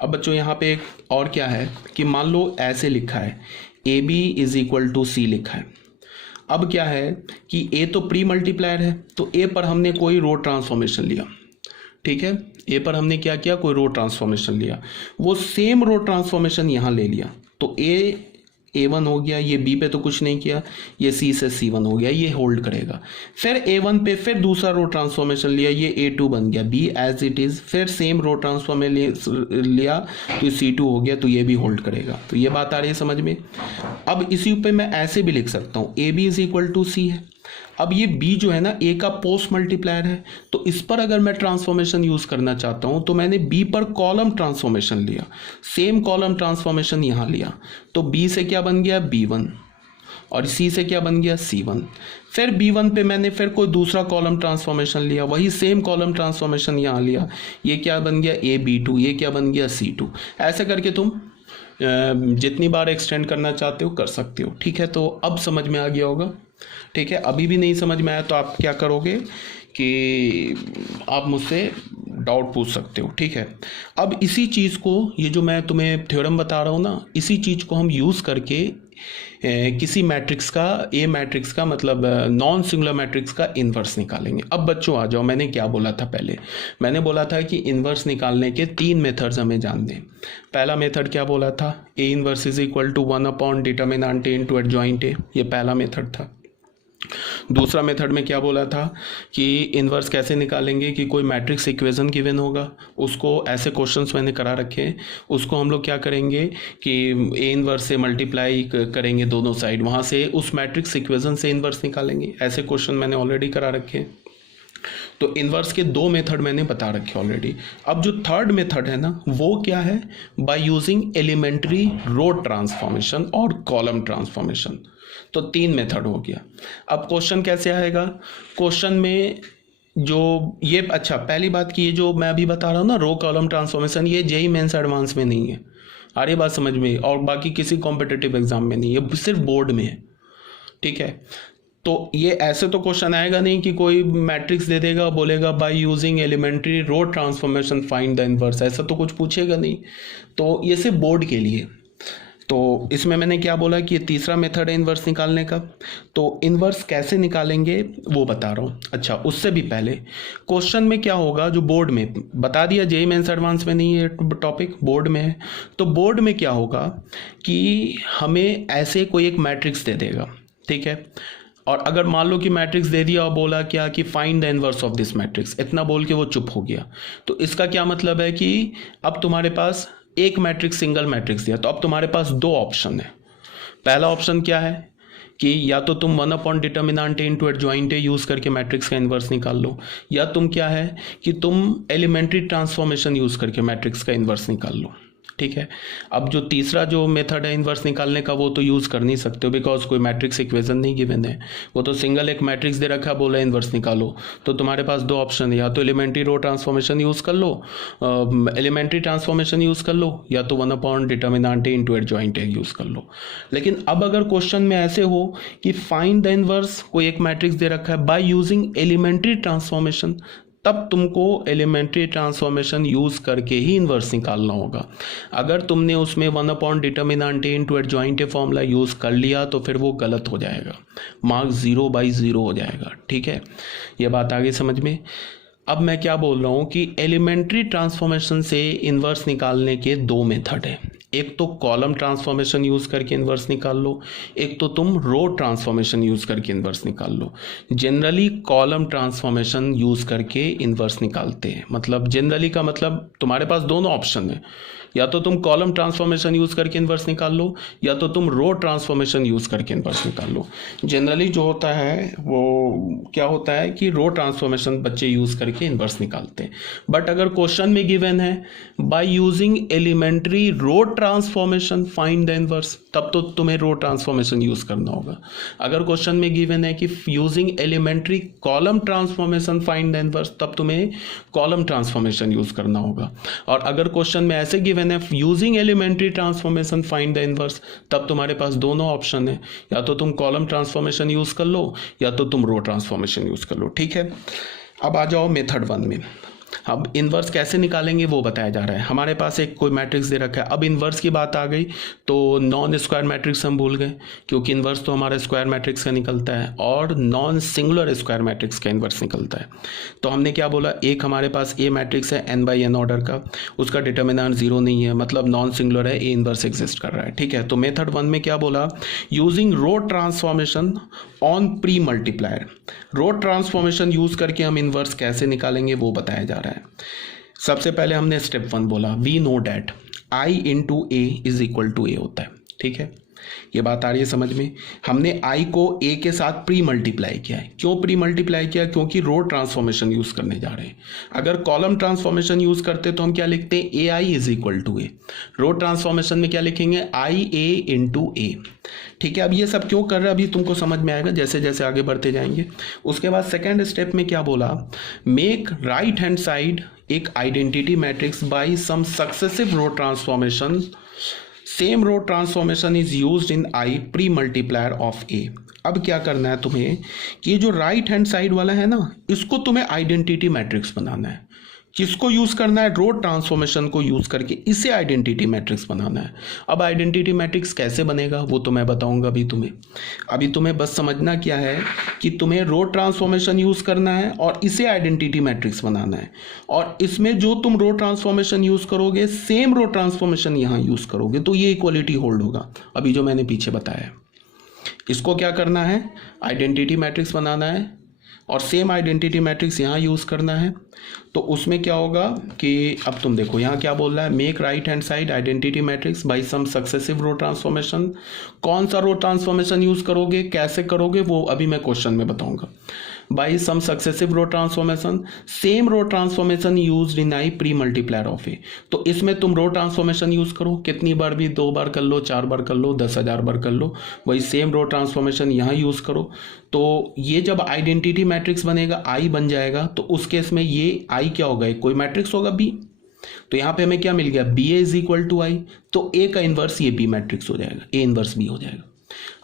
अब बच्चों यहाँ पे एक और क्या है कि मान लो ऐसे लिखा है A B is equal to C लिखा है। अब क्या है कि ए तो प्री मल्टीप्लायर है, तो ए पर हमने कोई रो ट्रांसफॉर्मेशन लिया, ठीक है। ए पर हमने क्या किया, कोई रो ट्रांसफॉर्मेशन लिया, वो सेम रो ट्रांसफॉर्मेशन यहाँ ले लिया, तो ए1 हो गया, ये बी पे तो कुछ नहीं किया, ये सी से C1 हो गया, ये होल्ड करेगा। फिर A1 पे फिर दूसरा रो ट्रांसफॉर्मेशन लिया, ये A2 बन गया, बी एज इट इज, फिर सेम रो ट्रांसफॉर्मेशन लिया तो C2 हो गया, तो ये भी होल्ड करेगा। तो ये बात आ रही है समझ में। अब इसी पे मैं ऐसे भी लिख सकता हूँ A B is equal to C है। अब ये b जो है ना a का पोस्ट मल्टीप्लायर है, तो इस पर अगर मैं ट्रांसफॉर्मेशन यूज करना चाहता हूं तो मैंने b पर कॉलम ट्रांसफॉर्मेशन लिया, सेम कॉलम ट्रांसफॉर्मेशन यहां लिया, तो b से क्या बन गया b1 और c से क्या बन गया c1। फिर b1 पे मैंने फिर कोई दूसरा कॉलम ट्रांसफॉर्मेशन लिया, वही सेम कॉलम ट्रांसफॉर्मेशन यहां लिया, ये क्या बन गया ab2, ये क्या बन गया c2। ऐसे करके तुम जितनी बार एक्सटेंड करना चाहते हो कर सकते हो, ठीक है। तो अब समझ में आ गया होगा, ठीक है। अभी भी नहीं समझ में आया तो आप क्या करोगे कि आप मुझसे डाउट पूछ सकते हो, ठीक है। अब इसी चीज़ को, ये जो मैं तुम्हें थ्योरम बता रहा हूँ ना, इसी चीज़ को हम यूज़ करके किसी मैट्रिक्स का, ए मैट्रिक्स का मतलब नॉन सिंगुलर मैट्रिक्स का इन्वर्स निकालेंगे। अब बच्चों आ जाओ, मैंने क्या बोला था पहले, मैंने बोला था कि इन्वर्स निकालने के 3 मेथड्स हमें जानने। पहला मेथड क्या बोला था, A inverse is equal to 1 upon determinant A into adjoint A, ये पहला मेथड था। दूसरा मेथड में क्या बोला था कि इन्वर्स कैसे निकालेंगे, कि कोई मैट्रिक्स इक्वेशन गिवन होगा, उसको ऐसे क्वेश्चंस मैंने करा रखे हैं, उसको हम लोग क्या करेंगे कि ए इन्वर्स से मल्टीप्लाई करेंगे दोनों साइड, वहाँ से उस मैट्रिक्स इक्वेशन से इन्वर्स निकालेंगे। ऐसे क्वेश्चन मैंने ऑलरेडी करा रखे हैं। तो इन्वर्स के 2 मेथड मैंने बता रखे ऑलरेडी। अब जो थर्ड मेथड है ना, वो क्या है, by using elementary row transformation और कॉलम ट्रांसफॉर्मेशन। तो 3 मेथड हो गया। अब क्वेश्चन कैसे आएगा, क्वेश्चन में जो ये, अच्छा पहली बात की, ये जो मैं अभी बता रहा हूँ ना रो कॉलम ट्रांसफॉर्मेशन, ये जेईई मेंस एडवांस में नहीं है, आ रही बात समझ में, और बाकी किसी कॉम्पिटिटिव एग्जाम में नहीं है, ये सिर्फ बोर्ड में है, ठीक है। तो ये ऐसे तो क्वेश्चन आएगा नहीं कि कोई मैट्रिक्स दे देगा, बोलेगा by using elementary row transformation find the inverse, ऐसा तो कुछ पूछेगा नहीं। तो ये सिर्फ बोर्ड के लिए। तो इसमें मैंने क्या बोला कि ये तीसरा मेथड है इन्वर्स निकालने का। तो इन्वर्स कैसे निकालेंगे वो बता रहा हूँ। अच्छा, उससे भी पहले क्वेश्चन में क्या होगा, जो बोर्ड में बता दिया, जेईई मेंस एडवांस में नहीं है टॉपिक, बोर्ड में है। तो बोर्ड में क्या होगा कि हमें ऐसे कोई एक मैट्रिक्स दे देगा, ठीक है। और अगर मान लो कि मैट्रिक्स दे दिया और बोला क्या कि find the inverse of this matrix, इतना बोल के वो चुप हो गया, तो इसका क्या मतलब है कि अब तुम्हारे पास एक मैट्रिक्स, सिंगल मैट्रिक्स दिया, तो अब तुम्हारे पास 2 ऑप्शन है। पहला ऑप्शन क्या है कि या तो तुम 1 upon determinant A into adjoint A use करके मैट्रिक्स का इन्वर्स निकाल लो, या तुम क्या है कि तुम एलिमेंट्री ट्रांसफॉर्मेशन यूज करके मैट्रिक्स का इन्वर्स निकाल लो, ठीक है। अब जो तीसरा जो मेथड है इन्वर्स निकालने का, वो तो यूज़ कर नहीं सकते हो, बिकॉज कोई मैट्रिक्स इक्वेशन नहीं गिवन है, वो तो सिंगल एक मैट्रिक्स दे रखा है, बोला इन्वर्स निकालो। तो तुम्हारे पास 2 ऑप्शन है, या तो एलिमेंट्री रो ट्रांसफॉर्मेशन यूज़ कर लो, एलिमेंट्री ट्रांसफॉर्मेशन यूज़ कर लो, या तो 1 upon determinant A into adjoint A use कर लो। लेकिन अब अगर क्वेश्चन में ऐसे हो कि फाइंड द इन्वर्स, कोई एक मैट्रिक्स दे रखा है बाय यूजिंग एलिमेंट्री ट्रांसफॉर्मेशन, तब तुमको एलिमेंट्री ट्रांसफॉर्मेशन यूज करके ही इन्वर्स निकालना होगा। अगर तुमने उसमें 1 upon determinant A into adjoint a formula use कर लिया तो फिर वो गलत हो जाएगा, मार्क 0/0 हो जाएगा, ठीक है। ये बात आगे समझ में। अब मैं क्या बोल रहा हूँ कि एलिमेंट्री ट्रांसफॉर्मेशन से इन्वर्स निकालने के 2 मेथड है। एक तो कॉलम ट्रांसफॉर्मेशन यूज करके इन्वर्स निकाल लो, एक तो तुम रो ट्रांसफॉर्मेशन यूज करके इन्वर्स निकाल लो। जनरली कॉलम ट्रांसफॉर्मेशन यूज करके इन्वर्स निकालते हैं, मतलब जनरली का मतलब तुम्हारे पास दोनों ऑप्शन है, या तो तुम कॉलम ट्रांसफॉर्मेशन यूज करके इन्वर्स निकाल लो, या तो तुम रो ट्रांसफॉर्मेशन यूज करके इन्वर्स निकाल लो। जनरली जो होता है वो क्या होता है कि रो ट्रांसफॉर्मेशन बच्चे यूज करके इन्वर्स निकालते हैं। बट अगर क्वेश्चन में गिवन है by using elementary row transformation find the inverse, तब तो तुम्हें रो ट्रांसफॉर्मेशन यूज करना होगा। अगर क्वेश्चन में गिवन है कि using elementary column transformation find the inverse, तब तुम्हें कॉलम ट्रांसफॉर्मेशन यूज करना होगा। और अगर क्वेश्चन में ऐसे गिवन है using elementary transformation find the inverse, तब तुम्हारे पास दोनों ऑप्शन है, या तो तुम कॉलम ट्रांसफॉर्मेशन यूज कर लो, या तो तुम रो ट्रांसफॉर्मेशन यूज कर लो, ठीक है। अब आ जाओ मेथड 1 में। अब इन्वर्स कैसे निकालेंगे वो बताया जा रहा है। हमारे पास एक कोई मैट्रिक्स दे रखा है, अब इन्वर्स की बात आ गई तो नॉन स्क्वायर मैट्रिक्स हम भूल गए, क्योंककि इन्वर्स तो हमारा स्क्वायर मैट्रिक्स का निकलता है और नॉन सिंगुलर स्क्वायर मैट्रिक्स का इन्वर्स निकलता है। तो हमने क्या बोला, एक हमारे पास ए मैट्रिक्स है n/n ऑर्डर का, उसका डिटर्मिनेंट 0 नहीं है, मतलब नॉन सिंगुलर है, ए इन्वर्स एग्जिस्ट कर रहा है। ठीक है, तो मेथड 1 में क्या बोला, using row transformation on pre multiplier. Row transformation use करके हम इन्वर्स कैसे निकालेंगे वो बताया जा रहा है। सबसे पहले हमने स्टेप 1 बोला, we know that i into A is equal to A होता है। ठीक है, ये बात आ रही है समझ में। हमने i को a के साथ प्री मल्टीप्लाई किया है। क्यों प्री मल्टीप्लाई किया, क्योंकि रो ट्रांसफॉर्मेशन यूज करने जा रहे हैं। अगर कॉलम ट्रांसफॉर्मेशन यूज करते तो हम क्या लिखते हैं, A I is equal to A. Row transformation में क्या लिखेंगे, आई ए इंटू ए। ठीक है, अब ये सब क्यों कर रहे हैं अभी तुमको समझ में आएगा जैसे जैसे आगे बढ़ते जाएंगे। उसके बाद सेकेंड स्टेप में क्या बोला, मेक राइट हैंड साइड एक identity matrix by some successive row transformation. Same row transformation is used in I pre multiplier of A. अब क्या करना है तुम्हें कि ये जो राइट हैंड साइड वाला है ना, इसको तुम्हें आइडेंटिटी मैट्रिक्स बनाना है। किसको यूज करना है, रो ट्रांसफॉर्मेशन को यूज करके इसे आइडेंटिटी मैट्रिक्स बनाना है। अब आइडेंटिटी मैट्रिक्स कैसे बनेगा वो तो मैं बताऊंगा अभी तुम्हें। अभी तुम्हें बस समझना क्या है कि तुम्हें रो ट्रांसफॉर्मेशन यूज करना है और इसे आइडेंटिटी मैट्रिक्स बनाना है, और इसमें जो तुम रो ट्रांसफॉर्मेशन यूज करोगे सेम रो ट्रांसफॉर्मेशन यहाँ यूज करोगे, तो ये इक्वलिटी होल्ड होगा। अभी जो मैंने पीछे बताया, इसको क्या करना है, आइडेंटिटी मैट्रिक्स बनाना है और सेम आइडेंटिटी मैट्रिक्स यहाँ यूज़ करना है। तो उसमें क्या होगा कि अब तुम देखो यहाँ क्या बोल रहा है, make right hand side identity matrix by some successive row transformation. कौन सा रो ट्रांसफॉर्मेशन यूज़ करोगे, कैसे करोगे वो अभी मैं क्वेश्चन में बताऊंगा। By some successive row transformation, same row transformation used in I pre multiplier of A. तो इसमें तुम रो ट्रांसफॉर्मेशन यूज करो, कितनी बार भी, 2 बार कर लो, 4 बार कर लो, 10,000 बार कर लो, वही सेम रो ट्रांसफॉर्मेशन यहाँ यूज करो। तो ये जब आइडेंटिटी मैट्रिक्स बनेगा, आई बन जाएगा, तो उस केस में ये आई क्या होगा, कोई मैट्रिक्स होगा बी। तो यहाँ पे हमें क्या मिल गया, B A is equal to I, तो ए का इन्वर्स ये बी मैट्रिक्स हो जाएगा, ए इन्वर्स बी हो जाएगा।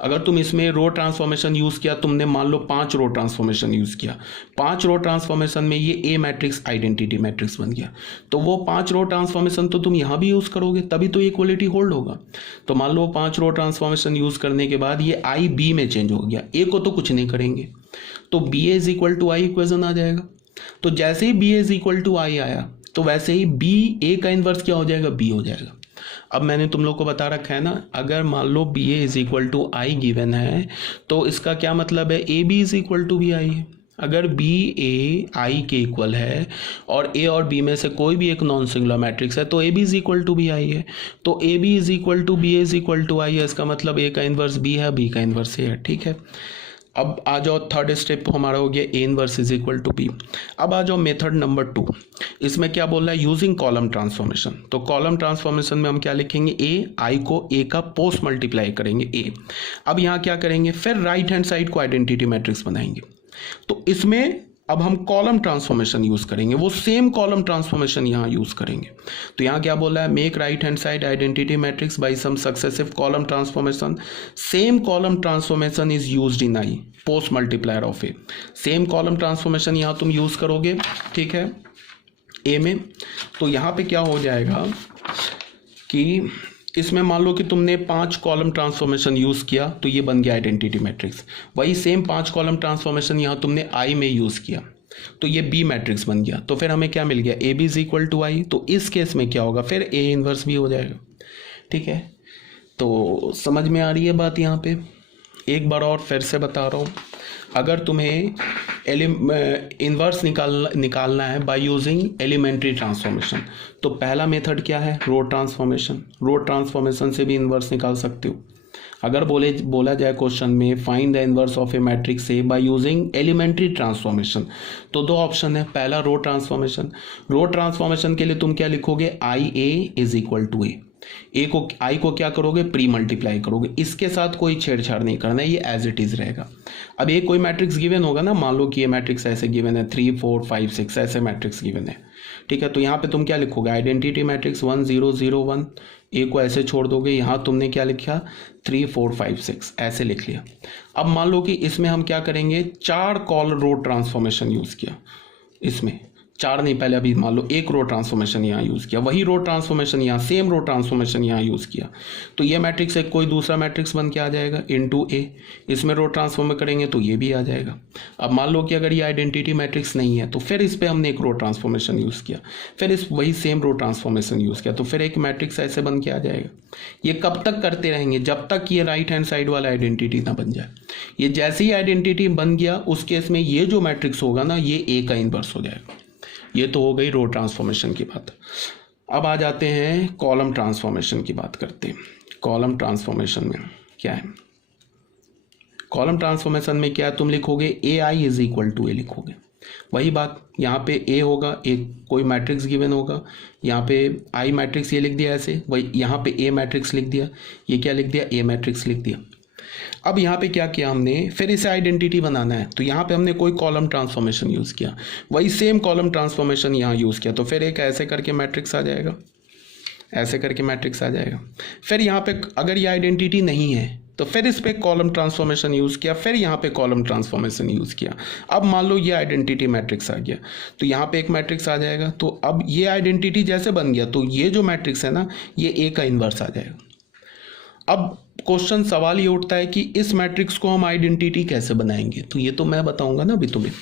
अगर तुम इसमें रो ट्रांसफॉर्मेशन यूज किया, तुमने मान लो 5 रो ट्रांसफॉर्मेशन यूज किया, 5 रो ट्रांसफॉर्मेशन में ये ए मैट्रिक्स आइडेंटिटी मैट्रिक्स बन गया, तो वो 5 रो ट्रांसफॉर्मेशन तो तुम यहां भी यूज करोगे, तभी तो इक्वलिटी होल्ड होगा। तो मान लो 5 रो ट्रांसफॉर्मेशन यूज करने के बाद ये आई बी में चेंज हो गया, ए को तो कुछ नहीं करेंगे, तो B A is equal to I equation आ जाएगा। तो जैसे ही B A is equal to I आया, तो वैसे ही बी ए का इन्वर्स क्या हो जाएगा, बी हो जाएगा। अब मैंने तुम लोग को बता रखा है ना, अगर मान लो B A is equal to I given है, तो इसका क्या मतलब है, A B is equal to B I है। अगर बी ए आई के इक्वल है और ए और बी में से कोई भी एक नॉन सिंगुलर मैट्रिक्स है, तो A B is equal to B I है। तो A B is equal to B A is equal to I है, इसका मतलब ए का इन्वर्स बी है, बी का इन्वर्स ए है। ठीक है, अब आ जाओ थर्ड स्टेप हमारा हो गया A inverse is equal to B. अब आ जाओ मेथड नंबर 2, इसमें क्या बोल रहा है, यूजिंग कॉलम ट्रांसफॉर्मेशन। तो कॉलम ट्रांसफॉर्मेशन में हम क्या लिखेंगे, ए आई को ए का पोस्ट मल्टीप्लाई करेंगे ए। अब यहाँ क्या करेंगे, फिर राइट हैंड साइड को आइडेंटिटी मैट्रिक्स बनाएंगे। तो इसमें अब हम कॉलम ट्रांसफॉर्मेशन यूज करेंगे, वो सेम कॉलम ट्रांसफॉर्मेशन यहाँ यूज करेंगे। तो यहाँ क्या बोला है, make right hand side identity matrix by some successive column transformation. Same column transformation is used in I post multiplier of A. Same column transformation यहाँ तुम यूज करोगे, ठीक है, ए में। तो यहाँ पे क्या हो जाएगा कि इसमें मान लो कि तुमने 5 कॉलम ट्रांसफॉर्मेशन यूज किया, तो ये बन गया आइडेंटिटी मैट्रिक्स। वही सेम 5 कॉलम ट्रांसफॉर्मेशन यहाँ तुमने आई में यूज किया, तो ये बी मैट्रिक्स बन गया। तो फिर हमें क्या मिल गया, A B is equal to I. तो इस केस में क्या होगा, फिर ए इनवर्स भी हो जाएगा। ठीक है, तो समझ में आ रही है बात। यहाँ पे एक बार और फिर से बता रहा हूँ, अगर तुम्हें इन्वर्स निकालना है बाय यूजिंग एलिमेंट्री ट्रांसफॉर्मेशन, तो पहला मेथड क्या है, रो ट्रांसफॉर्मेशन। रो ट्रांसफॉर्मेशन से भी इन्वर्स निकाल सकते हो। अगर बोला जाए क्वेश्चन में find the inverse of a matrix A by using elementary transformation, तो 2 ऑप्शन है। पहला रो ट्रांसफॉर्मेशन। रो ट्रांसफॉर्मेशन के लिए तुम क्या लिखोगे, आई ए इज इक्वल टू ए। आई को क्या करोगे, प्री मल्टीप्लाई करोगे, इसके साथ कोई छेड़छाड़ नहीं करना है, ये एज इट इज रहेगा। अब ये कोई मैट्रिक्स गिवन होगा ना, मान लो कि ये मैट्रिक्स ऐसे गिवन है 3 4 5 6 ऐसे मैट्रिक्स गिवन है। ठीक है, तो यहाँ पे तुम क्या लिखोगे, आइडेंटिटी मैट्रिक्स 1 0 0 1, ए को ऐसे छोड़ दोगे। यहाँ तुमने क्या लिखा, 3 4 5 6 ऐसे लिख लिया। अब मान लो कि इसमें हम क्या करेंगे, 4 कॉल रो ट्रांसफॉर्मेशन यूज किया, इसमें 4 नहीं, पहले अभी मान लो एक रो ट्रांसफॉर्मेशन यहाँ यूज़ किया, वही रो ट्रांसफॉर्मेशन यहाँ, सेम रो ट्रांसफॉर्मेशन यहाँ यूज़ किया, तो ये मैट्रिक्स एक कोई दूसरा मैट्रिक्स बन के आ जाएगा इनटू ए। इसमें रो ट्रांसफॉर्म करेंगे तो ये भी आ जाएगा। अब मान लो कि अगर ये आइडेंटिटी मैट्रिक्स नहीं है तो फिर इस पर हमने एक रो ट्रांसफॉर्मेशन यूज़ किया, फिर इस वही सेम रो ट्रांसफॉर्मेशन यूज़ किया, तो फिर एक मैट्रिक्स ऐसे बन के आ जाएगा। ये कब तक करते रहेंगे? जब तक ये राइट हैंड साइड वाला आइडेंटिटी ना बन जाए। ये जैसे ही आइडेंटिटी बन गया उस केस में ये जो मैट्रिक्स होगा ना, ये ए का इनवर्स हो जाएगा। ये तो हो गई रो ट्रांसफॉर्मेशन की बात। अब आ जाते हैं कॉलम ट्रांसफॉर्मेशन की बात करते हैं। कॉलम ट्रांसफॉर्मेशन में क्या है? कॉलम ट्रांसफॉर्मेशन में क्या है? तुम लिखोगे ए आई इज इक्वल टू ए लिखोगे। वही बात, यहाँ पे ए होगा, एक कोई मैट्रिक्स गिवन होगा, यहाँ पे आई मैट्रिक्स ये लिख दिया ऐसे, वही यहाँ पे ए मैट्रिक्स लिख दिया, ये क्या लिख दिया? ए मैट्रिक्स लिख दिया। अब यहाँ पे क्या किया हमने? फिर इसे आइडेंटिटी बनाना है, तो यहाँ पे हमने कोई कॉलम ट्रांसफॉर्मेशन यूज़ किया, वही सेम कॉलम ट्रांसफॉर्मेशन यहाँ यूज़ किया, तो फिर एक ऐसे करके मैट्रिक्स आ जाएगा, ऐसे करके मैट्रिक्स आ जाएगा। फिर यहाँ पे अगर ये आइडेंटिटी नहीं है तो फिर इस पर कॉलम ट्रांसफॉर्मेशन यूज़ किया, फिर यहाँ पे कॉलम ट्रांसफॉर्मेशन यूज़ किया। अब मान लो ये आइडेंटिटी मैट्रिक्स आ गया, तो यहाँ पे एक मैट्रिक्स आ जाएगा। तो अब ये आइडेंटिटी जैसे बन गया तो ये जो मैट्रिक्स है ना, ये ए का इन्वर्स आ जाएगा। अब क्वेश्चन सवाल ये उठता है कि इस मैट्रिक्स को हम आइडेंटिटी कैसे बनाएंगे, तो ये तो मैं बताऊंगा ना अभी तुम्हें।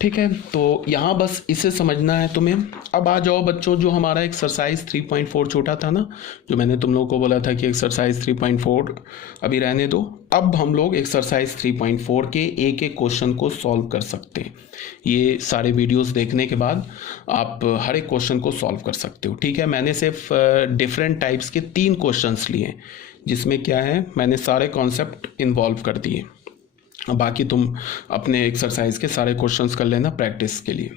ठीक है, तो यहाँ बस इसे समझना है तुम्हें। अब आ जाओ बच्चों, जो हमारा एक्सरसाइज 3.4 छोटा था ना, जो मैंने तुम लोगों को बोला था कि एक्सरसाइज 3.4 अभी रहने दो, अब हम लोग एक्सरसाइज 3.4 के एक एक क्वेश्चन को सॉल्व कर सकते हैं। ये सारे वीडियोस देखने के बाद आप हर एक क्वेश्चन को सॉल्व कर सकते हो। ठीक है, मैंने सिर्फ डिफरेंट टाइप्स के 3 क्वेश्चंस लिए, जिसमें क्या है, मैंने सारे कॉन्सेप्ट इन्वॉल्व कर दिए। बाकी तुम अपने एक्सरसाइज के सारे क्वेश्चंस कर लेना प्रैक्टिस के लिए।